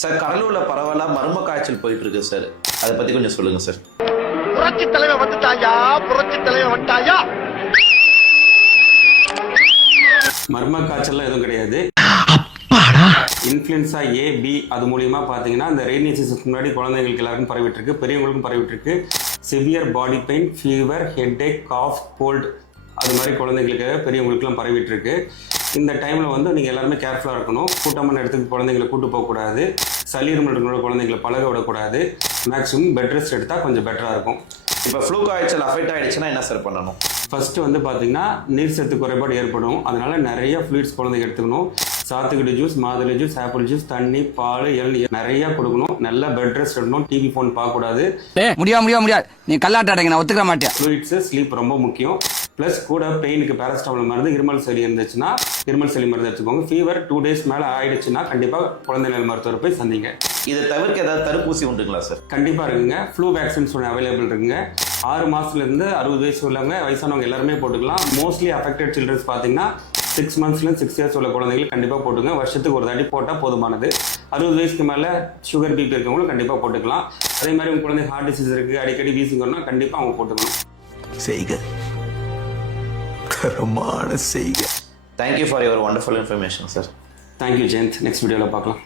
Sir கடலூர்ல பரவாயில்ல மர்ம காய்ச்சல் போயிட்டு இருக்கு சார், அதை பத்தி கொஞ்சம் சொல்லுங்க சார். புரட்சி தலைவர் வந்துட்டாயா, புரட்சி தலைவர் வந்துட்டாயா. மர்ம காய்ச்சல்லாம் எதுவும் கிடையாது. இன்ஃப்ளூயன்ஸா ஏ பி அது மூலியமா பார்த்தீங்கன்னா இந்த ரெய்னி சீசனுக்கு முன்னாடி குழந்தைங்களுக்கு எல்லாருக்கும் பரவிட்டு இருக்கு, பெரியவங்களுக்கும் பரவிட்டு இருக்கு. Severe body pain, fever, headache, cough, cold அது மாதிரி குழந்தைங்களுக்கு பெரியவங்களுக்குலாம் பரவிட்டு இருக்கு. இந்த டைமில் வந்து நீங்கள் எல்லாருமே கேர்ஃபுல்லாக இருக்கணும். கூட்டமான இடத்துக்கு குழந்தைங்களை கூட்டு போகக்கூடாது. சளி இருமல் குழந்தைங்களை பழக விடக்கூடாது. மேக்ஸிமம் பெட் ரெஸ்ட் எடுத்தால் கொஞ்சம் பெட்டராக இருக்கும். இப்போ ஃப்ளூ காய்ச்சல் அஃபெக்ட் ஆகிடுச்சுன்னா என்ன சார் பண்ணணும்? ஃபஸ்ட்டு வந்து பார்த்தீங்கன்னா நீர் சத்து குறைபாடு ஏற்படும். அதனால நிறைய ஃப்ளூயிட்ஸ் குழந்தைங்க எடுத்துக்கணும். சாத்துக்குடி ஜூஸ், மாதுளை ஜூஸ், ஆப்பிள் ஜூஸ், தண்ணி, பால், இளநீர் நிறைய கொடுக்கணும். நல்லா பெட் ரெஸ்ட் எடுக்கணும். டிவி ஃபோன் பார்க்கக்கூடாது. முடியாது நீ கல்லாட்டாடங்க, நான் ஒத்துக்க மாட்டேன். ஃப்ளூயிட்ஸு ஸ்லீப் ரொம்ப முக்கியம். ப்ளஸ் கூட பெயினுக்கு பேராசிட்டமால் மருந்து, இருமல் சளி இருந்துச்சுன்னா இருமல் சளி மருந்து எடுத்துக்கோங்க. ஃபீவர் 2 days மேலே ஆயிடுச்சுன்னா கண்டிப்பாக குழந்தை நல மருத்துவரை போய் சந்திங்க. இதை தவிர்க்க ஏதாவது தடுப்பூசி உண்டுங்களா சார்? கண்டிப்பாக இருக்குங்க. ஃப்ளூ வேக்சின்ஸ் ஒன்று அவைலபிள் இருக்குங்க. 6 மாதத்துலேருந்து 60 வயசு உள்ளவங்க, வயசானவங்க எல்லாருமே போட்டுக்கலாம். மோஸ்ட்லி அஃபெக்டட் சில்ட்ரன்ஸ் பார்த்தீங்கன்னா 6 monthsலேருந்து 6 years உள்ள குழந்தைகள் கண்டிப்பாக போட்டுங்க. வருஷத்துக்கு ஒரு தாட்டி போட்டால் போதுமானது. 60 வயசுக்கு மேலே சுகர் பிபி இருக்கவங்களும் கண்டிப்பாக போட்டுக்கலாம். அதே மாதிரி உங்கள் குழந்தை ஹார்ட் டிசீஸ் இருக்குது, அடிக்கடி வீசிங் வரணும், கண்டிப்பாக அவங்க போட்டுக்கணும். செய்க கரமான செய்க. Thank you for your wonderful information sir. Thank you Jayanth. Next வீடியோவில் பார்க்கலாம்.